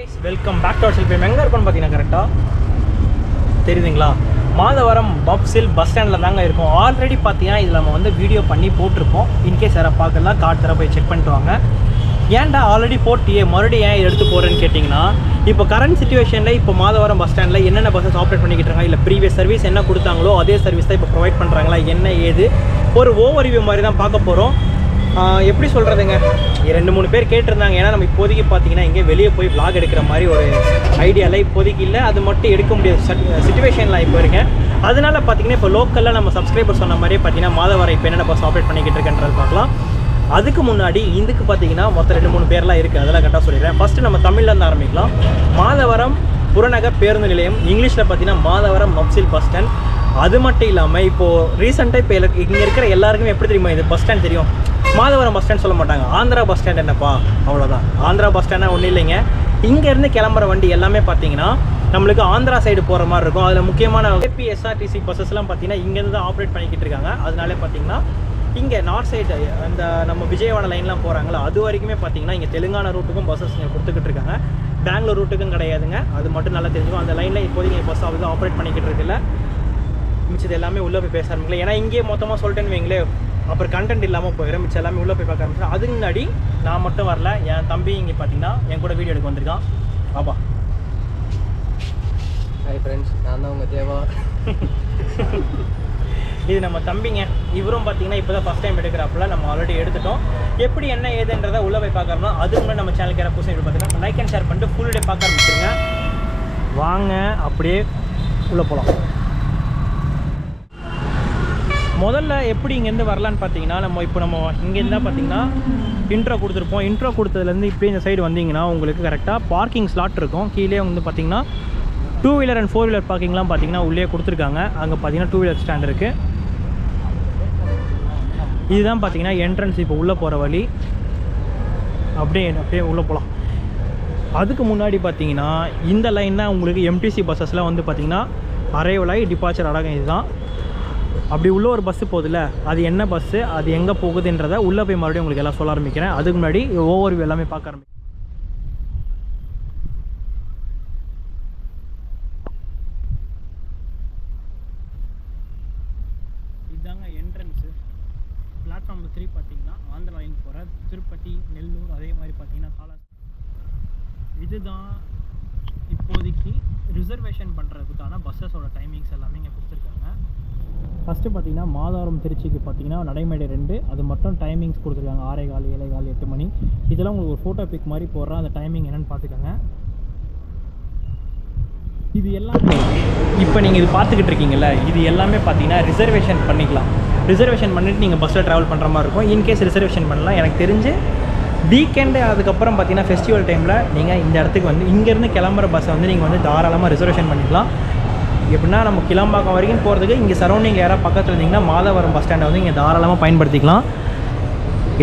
Welcome back to selfie எங்கே இருக்கோம்னு பார்த்தீங்கன்னா கரெக்டாக தெரியுதுங்களா? மாதவரம் பப்சில் பஸ் ஸ்டாண்டில் தாங்க இருக்கும். ஆல்ரெடி பார்த்தீங்கன்னா இதில் நம்ம வந்து வீடியோ பண்ணி போட்டிருப்போம் இன்கேஸ் யாரை பார்க்கலாம் கார் தர போய் செக் பண்ணிட்டு வாங்க. ஏன்டா ஆல்ரெடி போட்டியே? மறுபடியும் ஏன் எடுத்து போகிறேன்னு கேட்டிங்கன்னா இப்போ கரண்ட் சுச்சுவேஷனில் இப்போ மாதவரம் பஸ் ஸ்டாண்டில் என்னென்ன பஸ்ஸஸ் ஆப்ரேட் பண்ணிக்கிட்டு இருக்காங்க? இல்லை ப்ரீவியஸ் சர்வீஸ் என்ன கொடுத்தாங்களோ அதே சர்வீஸ் தான் இப்போ ப்ரொவைட் பண்ணுறாங்களா என்ன ஏது? ஒரு ஓவர் வியூ மாதிரி தான் பார்க்க போகிறோம் எப்படி சொல்கிறதுங்க ரெண்டு மூணு பேர் கேட்டிருந்தாங்க. ஏன்னா நம்ம இப்போதைக்கு பார்த்தீங்கன்னா எங்கே வெளியே போய் விளாக் எடுக்கிற மாதிரி ஒரு ஐடியாலாம் இப்போதைக்கு இல்லை. அது மட்டும் எடுக்க முடியாத சுச்சுவேஷனில் இப்போ இருக்கேன். அதனால பார்த்தீங்கன்னா இப்போ லோக்கலில் நம்ம சப்ஸ்கிரைபர் சொன்ன மாதிரியே பார்த்தீங்கன்னா மாதவரம் இப்போ என்னென்ன பஸ் ஆப்ரேட் பண்ணிக்கிட்டு இருக்கன்றது பார்க்கலாம். அதுக்கு முன்னாடி இதுக்கு பார்த்தீங்கன்னா மொத்தம் ரெண்டு மூணு பேர்லாம் இருக்குது அதெல்லாம் கரெக்டாக சொல்லிடுறேன். ஃபஸ்ட்டு நம்ம தமிழ்ல இருந்து ஆரம்பிக்கலாம். மாதவரம் புறநகர் பேருந்து நிலையம். இங்கிலீஷில் பார்த்தீங்கன்னா மாதவரம் மப்சில் பஸ் ஸ்டாண்ட் அது மட்டும் இல்லாமல் இப்போது ரீசெண்டாக இப்போ இங்கே இருக்கிற எல்லாருக்குமே எப்படி தெரியுமா இது பஸ் ஸ்டாண்ட் தெரியும்? மாதவரம் பஸ் ஸ்டாண்ட் சொல்ல மாட்டாங்க. ஆந்திரா பஸ் ஸ்டாண்ட் என்னப்பா? அவ்வளோதான் ஆந்திரா பஸ் ஸ்டாண்டாக ஒன்றும் இல்லைங்க. இங்கேருந்து கிளம்புற வண்டி எல்லாமே பார்த்தீங்கன்னா நம்மளுக்கு ஆந்திரா சைடு போகிற மாதிரி இருக்கும். அதில் முக்கியமான ஏபிஎஸ்ஆர்டிசி பஸ்ஸஸ்லாம் பார்த்தீங்கன்னா இங்கேருந்து தான் ஆப்ரேட் பண்ணிக்கிட்டு இருக்காங்க. அதனாலே பார்த்தீங்கன்னா இங்கே நார்த் சைடு அந்த நம்ம விஜயவாடா லைன்லாம் போகிறாங்களா அது வரைக்குமே பார்த்தீங்கன்னா இங்கே தெலுங்கானா ரூட்டுக்கும் பஸ்ஸஸ் இங்கே கொடுத்துக்கிட்டு இருக்காங்க. பெங்களூர் ரூட்டுக்கும் கிடையாதுங்க. அது மட்டும் நல்லா தெரிஞ்சுக்கும். அந்த லைனில் இப்போதைக்கு பஸ் வந்து ஆப்ரேட் பண்ணிக்கிட்டு இருக்குல்ல மிச்சது எல்லாமே உள்ளே போய் பேச ஆரம்பிக்கல. ஏன்னா இங்கேயே மொத்தமாக சொல்லிட்டேன்னு வைங்களே அப்புறம் கண்டென்ட் இல்லாமல் போயிடும் மிச்சம் எல்லாமே உள்ளே போய் பார்க்க ஆரம்பிச்சிடும் அதுக்கு முன்னாடி நான் மட்டும் வரல. என் தம்பி இங்கே பார்த்தீங்கன்னா என் கூட வீடியோ எடுக்க வந்திருக்கான். பாப்பா ஹாய் ஃப்ரெண்ட்ஸ் நான் தான் உங்கள் தேவா. இது நம்ம தம்பிங்க. இவரும் பார்த்தீங்கன்னா இப்போ தான் ஃபஸ்ட் டைம் எடுக்கிறாப்புல. நம்ம ஆல்ரெடி எடுத்துட்டோம். எப்படி என்ன ஏதுன்றதை உள்ளே போய் பார்க்கறோம்னா அதுக்கு முன்னாடி நம்ம சேனலுக்கு யாராவது புதுசாக பார்த்தீங்கன்னா லைக் அண்ட் ஷேர் பண்ணிட்டு ஃபுல் டே பார்க்க ஆரம்பிச்சிருங்க. வாங்க அப்படியே உள்ளே போகலாம் முதல்ல எப்படி இங்கேருந்து வரலான்னு பார்த்தீங்கன்னா நம்ம இப்போ நம்ம இங்கேருந்து பார்த்தீங்கன்னா இன்ட்ரோ கொடுத்துருப்போம். இன்ட்ரோ கொடுத்ததுலேருந்து இப்படியே இந்த சைடு வந்தீங்கன்னா உங்களுக்கு கரெக்டாக பார்க்கிங் ஸ்லாட் இருக்கும். கீழே வந்து பார்த்தீங்கன்னா two wheeler and four wheeler பார்க்கிங்லாம் பார்த்தீங்கன்னா உள்ளே கொடுத்துருக்காங்க. அங்கே பார்த்தீங்கன்னா டூ வீலர் ஸ்டாண்ட் இருக்குது இதுதான் பார்த்தீங்கன்னா என்ட்ரன்ஸ் இப்போ உள்ளே போகிற வழி. அப்படியே அப்படியே உள்ளே போகலாம் அதுக்கு முன்னாடி பார்த்தீங்கன்னா இந்த லைன் தான் உங்களுக்கு எம்டிசி பஸ்ஸஸ்லாம் வந்து பார்த்தீங்கன்னா அரைவலாகி டிபார்ச்சர் அடகம் இதுதான். அப்படி உள்ள ஒரு பஸ்ஸு போகுதுல்ல அது என்ன பஸ்ஸு அது எங்கே போகுதுன்றதை உள்ளே போய் மறுபடியும் உங்களுக்கு எல்லாம் சொல்ல ஆரம்பிக்கிறேன். அதுக்கு முன்னாடி ஓவர் எல்லாமே பார்க்க ஆரம்பிக்கிறேன். இதுதாங்க என்ட்ரன்ஸு பிளாட்ஃபார்ம் த்ரீ பார்த்தீங்கன்னா ஆந்திரா லைன் போகிற திருப்பதி நெல்லூர் அதே மாதிரி பார்த்தீங்கன்னா காலா இதுதான் இப்போதைக்கு ரிசர்வேஷன் பண்ணுறதுக்கான பஸ்ஸஸோட டைமிங்ஸ் எல்லாமே ஃபஸ்ட்டு பார்த்தீங்கன்னா மாதாரம் திருச்சிக்கு பார்த்தீங்கன்னா நடைமேடை ரெண்டு அது மட்டும் டைமிங்ஸ் கொடுத்துருக்காங்க. ஆறே கால் ஏழை கால் எட்டு மணி. இதெல்லாம் உங்களுக்கு ஒரு ஃபோட்டோ பிக் மாதிரி போடுறேன். அந்த டைமிங் என்னென்னு பார்த்துக்கோங்க. இது எல்லாமே இப்போ நீங்கள் இது பார்த்துக்கிட்டு இருக்கீங்கல்ல இது எல்லாமே பார்த்தீங்கன்னா ரிசர்வேஷன் பண்ணிக்கலாம். ரிசர்வேஷன் பண்ணிட்டு நீங்கள் பஸ்ஸில் ட்ராவல் பண்ணுற மாதிரி இருக்கும். இன்கேஸ் ரிசர்வேஷன் பண்ணலாம். எனக்கு தெரிஞ்சு வீக்கெண்டு அதுக்கப்புறம் பார்த்தீங்கன்னா ஃபெஸ்டிவல் டைமில் நீங்கள் இந்த இடத்துக்கு வந்து இங்கேருந்து கிளம்புற பஸ்ஸை வந்து நீங்கள் வந்து தாராளமாக ரிசர்வேஷன் பண்ணிக்கலாம். எப்படின்னா நம்ம கிளம்பாக்கம் வரைக்கும் போகிறதுக்கு இங்கே சரௌண்டிங் யாராவது பக்கத்தில் இருந்தீங்கன்னா மாதவரம் பஸ் ஸ்டாண்டை வந்து இங்கே தாராளமாக பயன்படுத்திக்கலாம்.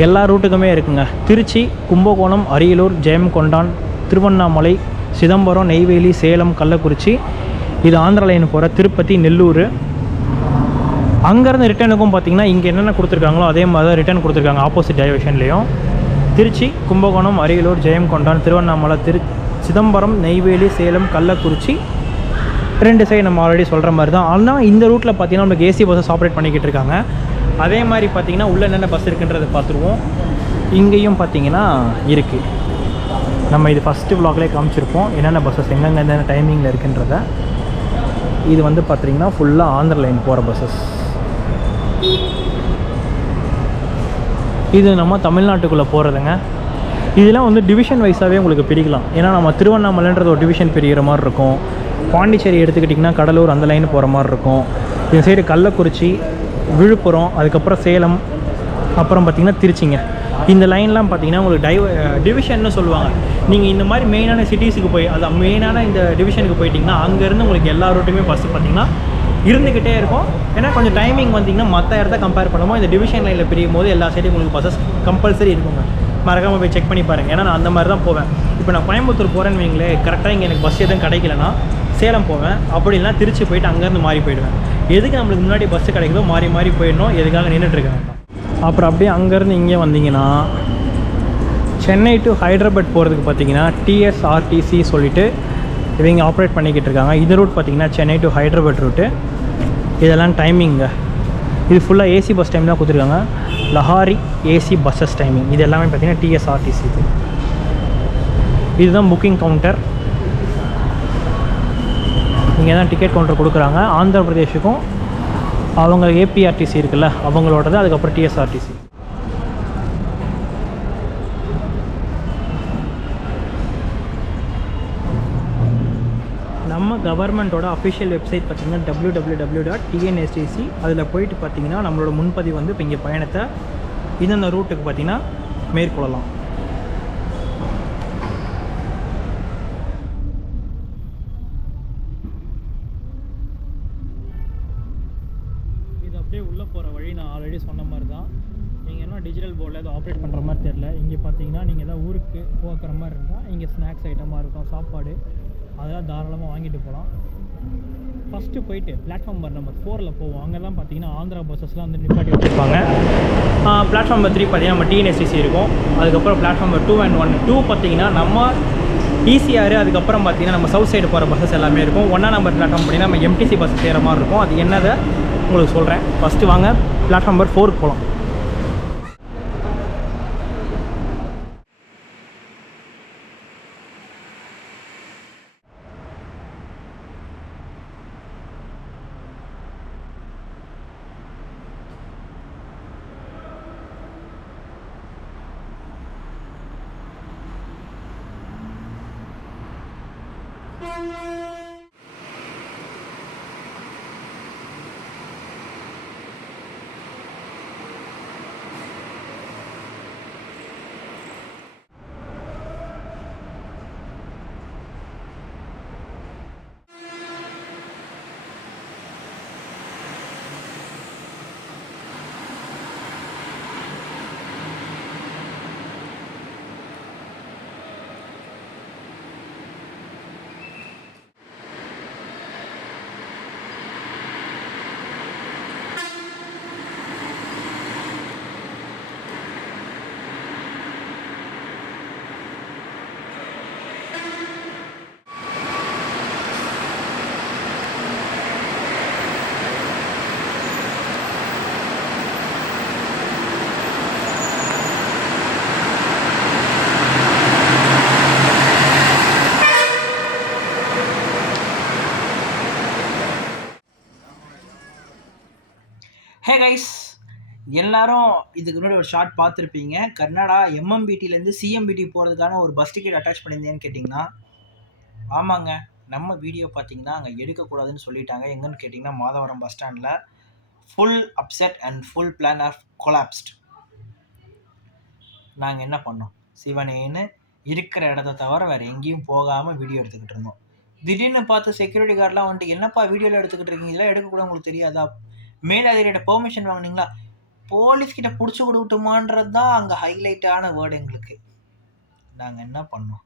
எல்லா ரூட்டுக்குமே இருக்குங்க. திருச்சி கும்பகோணம் அரியலூர் ஜெயம் கொண்டான் திருவண்ணாமலை சிதம்பரம் நெய்வேலி சேலம் கள்ளக்குறிச்சி. இது ஆந்திரா லைன் போகிற திருப்பதி நெல்லூர். அங்கேருந்து ரிட்டர்னுக்கும் பார்த்தீங்கன்னா இங்கே என்னென்ன கொடுத்துருக்காங்களோ அதே மாதிரி தான் ரிட்டர்ன் கொடுத்துருக்காங்க ஆப்போசிட் டைவர்ஷன்லேயும் திருச்சி கும்பகோணம் அரியலூர் ஜெயம்கொண்டான் திருவண்ணாமலை திரு சிதம்பரம் நெய்வேலி சேலம் கள்ளக்குறிச்சி. ரெண்டு சைடு நம்ம ஆல்ரெடி சொல்கிற மாதிரி தான் ஆனால் இந்த ரூட்டில் பார்த்தீங்கன்னா நம்மளுக்கு ஏசி பஸ்ஸஸ் ஆப்ரேட் பண்ணிக்கிட்டு இருக்காங்க. அதே மாதிரி பார்த்தீங்கன்னா உள்ளே என்னென்ன பஸ் இருக்குன்றதை பார்த்துருவோம். இங்கேயும் பார்த்தீங்கன்னா இருக்குது நம்ம இது ஃபஸ்ட்டு vlogலயே காமிச்சிருப்போம். என்னென்ன பஸ்ஸஸ் எங்கெங்கே என்னென்ன டைமிங்கில் இருக்குன்றத. இது வந்து பார்த்தீங்கன்னா ஃபுல்லாக ஆந்திர லைன் போகிற பஸ்ஸஸ் இது நம்ம தமிழ்நாட்டுக்குள்ளே போகிறதுங்க இதெல்லாம் வந்து டிவிஷன் வைஸாகவே உங்களுக்கு பிரிக்கலாம். ஏன்னா நம்ம திருவண்ணாமலைன்றது ஒரு டிவிஷன் பிரிகிற மாதிரி இருக்கும். பாண்டிச்சேரி எடுத்துக்கிட்டிங்கன்னா கடலூர் அந்த லைன் போகிற மாதிரி இருக்கும். இந்த சைடு கள்ளக்குறிச்சி விழுப்புரம் அதுக்கப்புறம் சேலம் அப்புறம் பார்த்திங்கன்னா திருச்சிங்க. இந்த லைன்லாம் பார்த்தீங்கன்னா உங்களுக்கு டைவ டிவிஷன்னு சொல்லுவாங்க. நீங்கள் இந்த மாதிரி மெயினான சிட்டிஸுக்கு போய் அது மெயினான இந்த டிவிஷனுக்கு போயிட்டிங்கன்னா அங்கேருந்து உங்களுக்கு எல்லா ரூட்டுமே பஸ்ஸு பார்த்தீங்கன்னா இருந்துக்கிட்டே இருக்கும். ஏன்னா கொஞ்சம் டைமிங் வந்தீங்கன்னா மற்ற இடத்த கம்பேர் பண்ணும்போது இந்த டிவிஷன் லைனில் பிரியும் போது எல்லா சைடும் உங்களுக்கு பஸ்ஸஸ் கம்பல்சரி இருக்குங்க. மறக்காமல் போய் செக் பண்ணி பாருங்கள் ஏன்னா நான் அந்த மாதிரி தான் போவேன். இப்போ நான் கோயம்புத்தூர் போகிறேன்னு வைங்களேன் கரெக்டாக இங்கே எனக்கு பஸ் எதுவும் கிடைக்கலனா சேலம் போவேன். அப்படி இல்லைனா திருச்சி போயிட்டு அங்கேருந்து மாறி போயிடுவேன். எதுக்கு நம்மளுக்கு முன்னாடி பஸ்ஸு கிடைக்குதோ மாறி மாறி போயிடணும். எதுக்காக நின்றுட்டு அப்புறம் அப்படியே அங்கேருந்து இங்கே வந்தீங்கன்னா சென்னை டு ஹைதராபாத் போகிறதுக்கு பார்த்தீங்கன்னா டிஎஸ்ஆர்டிசி சொல்லிவிட்டு இவங்க ஆப்ரேட் பண்ணிக்கிட்டு இருக்காங்க. இந்த ரூட் பார்த்தீங்கன்னா சென்னை டு ஹைதராபாத் ரூட்டு இதெல்லாம் டைமிங்க இது ஃபுல்லாக ஏசி பஸ் டைம் தான் கொடுத்துருக்காங்க. லஹாரி ஏசி பஸ்ஸஸ் டைமிங் இது எல்லாமே பார்த்தீங்கன்னா டிஎஸ்ஆர்டிசி இது இதுதான் புக்கிங் கவுண்டர் இங்கே தான் டிக்கெட் கவுண்டர் கொடுக்குறாங்க ஆந்திர பிரதேஷுக்கும் அவங்க ஏபிஆர்டிசி இருக்குல்ல அவங்களோடது அதுக்கப்புறம் டிஎஸ்ஆர்டிசி நம்ம கவர்மெண்ட்டோட அஃபிஷியல் வெப்சைட் பார்த்தீங்கன்னா W W W dot TNSTC அதில் போயிட்டு பார்த்தீங்கன்னா நம்மளோட முன்பதிவு வந்து இப்போ இங்கே பயணத்தை இந்தந்த ரூட்டுக்கு பார்த்தீங்கன்னா மேற்கொள்ளலாம். இங்கே ஸ்நாக்ஸ் ஐட்டமாக இருக்கும் சாப்பாடு. அதெல்லாம் தாராளமாக வாங்கிட்டு போகலாம் ஃபஸ்ட்டு போயிட்டு பிளாட்ஃபார்ம் நம்பர் நம்பர் ஃபோரில் போவோம். அங்கெல்லாம் பார்த்தீங்கன்னா ஆந்திரா பஸ்ஸஸ்லாம் வந்து நிப்பாட்டி வச்சுருப்பாங்க. பிளாட்ஃபார்ம் நம்பர் த்ரீ பார்த்தீங்கன்னா நம்ம டிஎன்எஸ்டிசி இருக்கும். அதுக்கப்புறம் platform number two and one two பார்த்தீங்கன்னா நம்ம ஈசிஆர் அதுக்கப்புறம் பார்த்தீங்கன்னா நம்ம சவுத் சைடு போகிற பஸ்ஸஸ் எல்லாமே இருக்கும். ஒன்றா நம்பர் பிளாட்ஃபார்ம் பார்த்தீங்கன்னா நம்ம எம்டிசி பஸ் சேர மாதிரி இருக்கும். அது என்னதை உங்களுக்கு சொல்கிறேன் ஃபஸ்ட்டு வாங்க பிளாட்ஃபார்ம் நம்பர் ஃபோருக்கு போகலாம் ஹே கைஸ் எல்லாரும் இதுக்கு முன்னாடி ஒரு ஷார்ட் பார்த்துருப்பீங்க. கர்நாடகா எம்எம்பிடிலேருந்து சிஎம்பிடி போகிறதுக்கான ஒரு பஸ் டிக்கெட் அட்டாச் பண்ணியிருந்தேன்னு கேட்டிங்கன்னா ஆமாங்க நம்ம வீடியோ பார்த்தீங்கன்னா அங்கே எடுக்கக்கூடாதுன்னு சொல்லிட்டாங்க. எங்கன்னு கேட்டிங்கன்னா மாதவரம் பஸ் ஸ்டாண்டில் full upset and full plan off collapsed நாங்கள் என்ன பண்ணோம்? சிவனேன்னு இருக்கிற இடத்த தவிர வேறு எங்கேயும் போகாமல் வீடியோ எடுத்துக்கிட்டு இருந்தோம். திடீர்னு பார்த்து செக்யூரிட்டி கார்டெலாம் வந்துட்டு என்னப்பா வீடியோவில் எடுத்துக்கிட்டு இருக்கீங்களா எடுக்கக்கூட உங்களுக்கு தெரியாதா? மேலதிகாரிகிட்ட பெர்மிஷன் வாங்குனீங்களா? போலீஸ் கிட்ட பிடிச்சி கொடுக்கட்டுமான்றது தான் அங்கே ஹைலைட்டான வேர்டு எங்களுக்கு. நாங்கள் என்ன பண்ணோம்?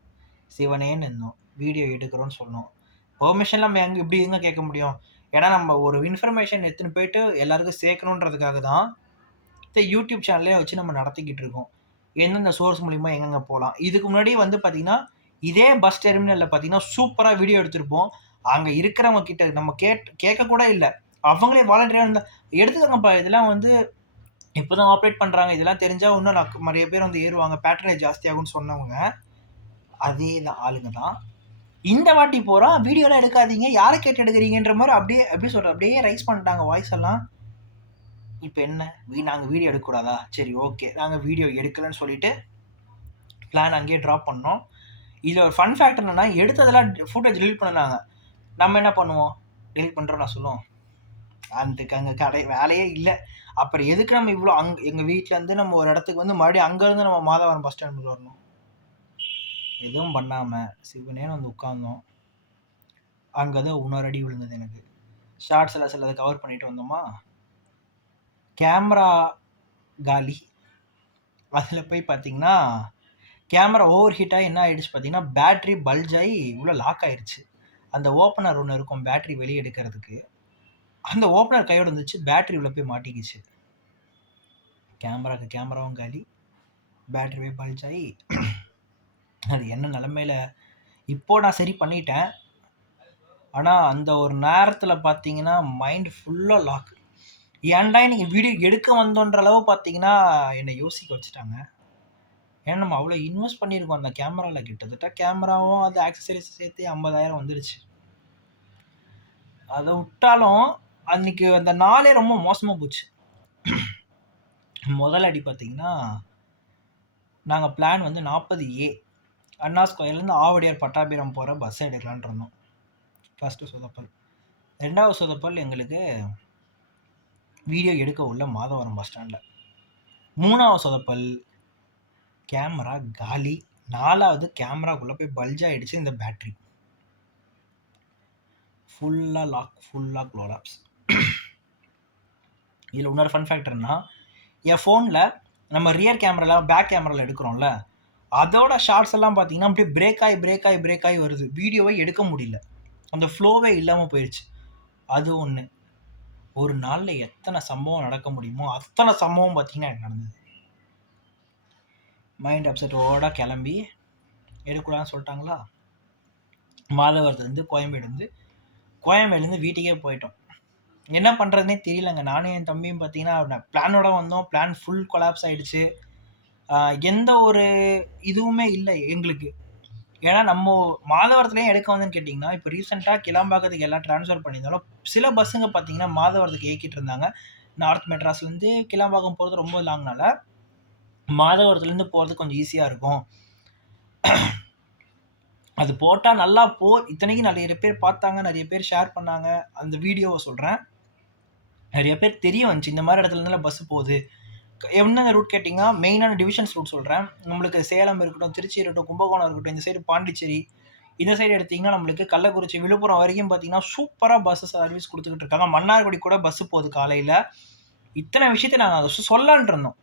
சிவனேன்னு இருந்தோம் வீடியோ எடுக்கிறோன்னு சொன்னோம். பெர்மிஷன்லாம் நம்ம எங்கே இப்படி எங்கே கேட்க முடியும்? ஏன்னா நம்ம ஒரு இன்ஃபர்மேஷன் எடுத்துன்னு போயிட்டு எல்லாருக்கும் சேர்க்கணுன்றதுக்காக தான் இந்த யூடியூப் சேனல்லே வச்சு நம்ம நடத்திக்கிட்டு இருக்கோம். எந்தெந்த சோர்ஸ் மூலிமா எங்கெங்கே போகலாம்? இதுக்கு முன்னாடி வந்து பார்த்திங்கன்னா இதே பஸ் டெர்மினலில் பார்த்தீங்கன்னா சூப்பராக வீடியோ எடுத்திருப்போம். அங்கே இருக்கிறவங்க கிட்ட நம்ம கேட் கேட்க கூட இல்லை. அவங்களே வாலண்டியராக இருந்தால் எடுத்துக்கோங்கப்பா இதெல்லாம் வந்து இப்போ தான் ஆப்ரேட் பண்ணுறாங்க இதெல்லாம் தெரிஞ்சால் இன்னும் நான் நிறைய பேர் வந்து ஏறுவாங்க பேட்டர்னேஜ் ஜாஸ்தியாகும்னு சொன்னவங்க. அதே தான் ஆளுங்க தான் இந்த வாட்டி போகிறோம் வீடியோலாம் எடுக்காதீங்க யாரை கேட்டு எடுக்கிறீங்கன்ற மாதிரி அப்படியே எப்படி சொல்கிற அப்படியே ரைஸ் பண்ணிட்டாங்க வாய்ஸ் எல்லாம். இப்போ என்ன? வீ நாங்கள் வீடியோ எடுக்கக்கூடாதா? சரி ஓகே நாங்கள் வீடியோ எடுக்கலைன்னு சொல்லிட்டு பிளான் அங்கேயே ட்ராப் பண்ணோம். இதில் ஒரு ஃபன் ஃபேக்ட் என்னன்னா எடுத்ததெல்லாம் ஃபுட்டேஜ் டெலிட் பண்ணாங்க நம்ம என்ன பண்ணுவோம்? டெலிட் பண்ணுறோம் நான் சொல்லுவோம். அதுக்கு அங்கே கடை வேலையே இல்லை. அப்புறம் எதுக்கு நம்ம இவ்வளோ அங்கே எங்கள் வீட்டிலேருந்து நம்ம ஒரு இடத்துக்கு வந்து மறுபடியும் அங்கேருந்து நம்ம மாதவரம் பஸ் ஸ்டாண்டுக்கு வரணும். எதுவும் பண்ணாமல் சிவனேன்னு வந்து உட்காந்தோம் அங்கே தான் இன்னொரு அடி விழுந்தது எனக்கு. ஷார்ட்ஸ் எல்லாம் சிலதை கவர் பண்ணிட்டு வந்தோமா? கேமரா காலி. அதில் போய் பார்த்தீங்கன்னா கேமரா ஓவர் ஹீட்டாக என்ன ஆகிடுச்சு பார்த்தீங்கன்னா பேட்ரி பல்ஜ் ஆகி இவ்வளோ லாக் ஆயிடுச்சு அந்த ஓப்பனர் ஒன்று இருக்கும் பேட்ரி வெளியே எடுக்கிறதுக்கு. அந்த ஓப்பனர் கையோடு இருந்துச்சு. பேட்ரி உள்ள போய் மாட்டிக்கிச்சு. கேமராக்கு கேமராவும் காலி. பேட்டரியே போய் பழிச்சாயி அது என்ன நிலமையில? இப்போ நான் சரி பண்ணிட்டேன். ஆனால் அந்த ஒரு நேரத்தில் பார்த்தீங்கன்னா மைண்ட் ஃபுல்லாக லாக் ஏன்டா நீங்கள் வீடியோ எடுக்க வந்தோன்ற அளவு பார்த்தீங்கன்னா என்னை யோசிக்க வச்சுட்டாங்க. ஏன்னா நம்ம அவ்வளோ இன்வெஸ்ட் பண்ணியிருக்கோம் அந்த கேமராவில் கிட்டத்தட்ட கேமராவும் அது ஆக்சசரிஸ் சேர்த்து ஐம்பதாயிரம் வந்துருச்சு. அதை விட்டாலும் அன்னைக்கு அந்த நாளே ரொம்ப மோசமாக போச்சு. முதல் அடி பார்த்தீங்கன்னா நாங்கள் பிளான் வந்து நாற்பது ஏ அண்ணா ஸ்கொயர்லேருந்து ஆவடியார் பட்டாபிரம் போகிற பஸ் எடுக்கலான் இருந்தோம். ஃபஸ்ட்டு சொதப்பல். ரெண்டாவது சொதப்பல் எங்களுக்கு வீடியோ எடுக்க உள்ள மாதவரம் பஸ் ஸ்டாண்டில் மூணாவது சொதப்பல் கேமரா காலி. நாலாவது கேமராக்குள்ளே போய் பல்ஜ் ஆகிடுச்சு இந்த பேட்ரி ஃபுல்லாக லாக் ஃபுல்லாக க்ளோலாப்ஸ் இதில் இன்னொரு ஃபன் ஃபேக்டர்னா என் ஃபோனில் நம்ம ரியர் கேமராவில் பேக் கேமராவில் எடுக்கிறோம்ல அதோட ஷார்ட்ஸ் எல்லாம் பார்த்தீங்கன்னா அப்படியே பிரேக் ஆகி பிரேக் ஆகி பிரேக் ஆகி வருது. வீடியோவை எடுக்க முடியல. அந்த ஃப்ளோவே இல்லாமல் போயிடுச்சு அது ஒன்று ஒரு நாளில் எத்தனை சம்பவம் நடக்க முடியுமோ அத்தனை சம்பவம் பார்த்தீங்கன்னா எனக்கு நடந்தது. மைண்ட் அப்செட்டோட கிளம்பி எடுக்கூடாதுன்னு சொல்லிட்டாங்களா? மாதவரத்துலேருந்து கோயம்பேடுலேருந்து கோயம்பேடுலேருந்து வீட்டுக்கே போயிட்டோம். என்ன பண்ணுறதுனே தெரியலங்க. நானும் என் தம்பியும் பார்த்தீங்கன்னா பிளானோட வந்தோம். பிளான் ஃபுல் கொலாப்ஸ் ஆகிடுச்சு எந்த ஒரு இதுவுமே இல்லை எங்களுக்கு. ஏன்னா நம்ம மாதவரத்துலேயும் எடுக்க வந்துன்னு கேட்டிங்கன்னா இப்போ ரீசெண்டாக கிளம்பாக்கத்துக்கு எல்லாம் ட்ரான்ஸ்ஃபர் பண்ணியிருந்தாலும் சில பஸ்ஸுங்க பார்த்தீங்கன்னா மாதவரத்துக்கு ஏக்கிட்டு இருந்தாங்க. நார்த் மெட்ராஸ்லேருந்து கிளம்பாக்கம் போகிறது ரொம்ப லாங்னால மாதவரத்துலேருந்து போகிறது கொஞ்சம் ஈஸியாக இருக்கும். அது போட்டால் நல்லா போ இத்தனைக்கும் நிறைய பேர் பார்த்தாங்க நிறைய பேர் ஷேர் பண்ணாங்க. அந்த வீடியோவை சொல்கிறேன் நிறைய பேர் தெரிய வந்துச்சு இந்த மாதிரி இடத்துல இருந்தாலும் பஸ்ஸு போகுது. என்ன ரூட் கேட்டிங்கன்னா மெயினான டிவிஷன்ஸ் ரூட் சொல்கிறேன் நம்மளுக்கு சேலம் இருக்கட்டும் திருச்சி இருக்கட்டும் கும்பகோணம் இருக்கட்டும் இந்த சைடு பாண்டிச்சேரி இந்த சைடு எடுத்திங்கன்னா நம்மளுக்கு கள்ளக்குறிச்சி விழுப்புரம் வரைக்கும் பார்த்தீங்கன்னா சூப்பராக பஸ்ஸஸ் சர்வீஸ் கொடுத்துக்கிட்டு இருக்காங்க. மன்னார்குடி கூட பஸ்ஸு போகுது காலையில். இத்தனை விஷயத்தை நாங்கள் அதை சொல்லான் இருந்தோம்.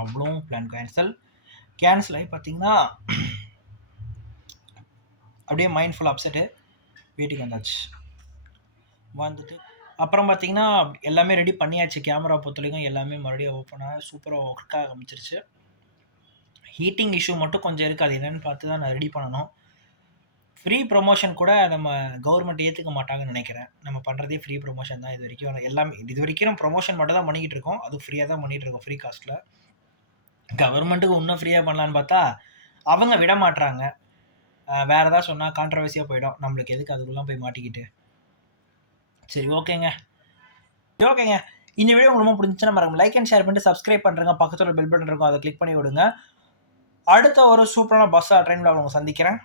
அவ்வளோ பிளான் கேன்சல் கேன்சல் ஆகி பார்த்தீங்கன்னா அப்படியே மைண்ட் ஃபுல் அப்செட்டு வீட்டுக்கு வந்தாச்சு. வந்துட்டு அப்புறம் பார்த்தீங்கன்னா எல்லாமே ரெடி பண்ணியாச்சு. கேமரா பொறுத்தவரைக்கும் எல்லாமே மறுபடியும் ஓப்பனாக சூப்பராக ஒர்க் ஆக ஆரம்பிச்சிருச்சு. ஹீட்டிங் இஷ்யூ மட்டும் கொஞ்சம் இருக்குது அது என்னென்னு பார்த்து தான் நான் ரெடி பண்ணணும். ஃப்ரீ ப்ரொமோஷன் கூட நம்ம கவர்மெண்ட் ஏற்றுக்க மாட்டாங்கன்னு நினைக்கிறேன். நம்ம பண்ணுறதே ஃப்ரீ ப்ரொமோஷன் தான் இது வரைக்கும். எல்லாமே இது வரைக்கும் ப்ரொமோஷன் மட்டும் தான் பண்ணிக்கிட்டு இருக்கோம். அது ஃப்ரீயாக தான் பண்ணிகிட்டு இருக்கோம். ஃப்ரீ காஸ்ட்டில் கவர்மெண்ட்டுக்கு இன்னும் ஃப்ரீயாக பண்ணலான்னு பார்த்தா அவங்க விட மாட்டுறாங்க வேறு ஏதாவது சொன்னால் கான்ட்ரவர்சியாக போயிடும். நம்மளுக்கு எதுக்கு அதுக்குள்ளே போய் மாட்டிக்கிட்டு? சரி ஓகேங்க. ஓகேங்க. இந்த வீடியோ உங்களுக்கு ரொம்ப பிடிச்சிச்சுன்னா மறக்காம லைக் அண்ட் ஷேர் பண்ணிட்டு சப்ஸ்கிரைப் பண்ணுறேங்க பக்கத்தில் பெல் பட்டன் இருக்கும் அதை கிளிக் பண்ணி விடுங்க அடுத்த ஒரு சூப்பரான பஸ்ஸாக ட்ரெயின் அவங்க சந்திக்கிறேன்.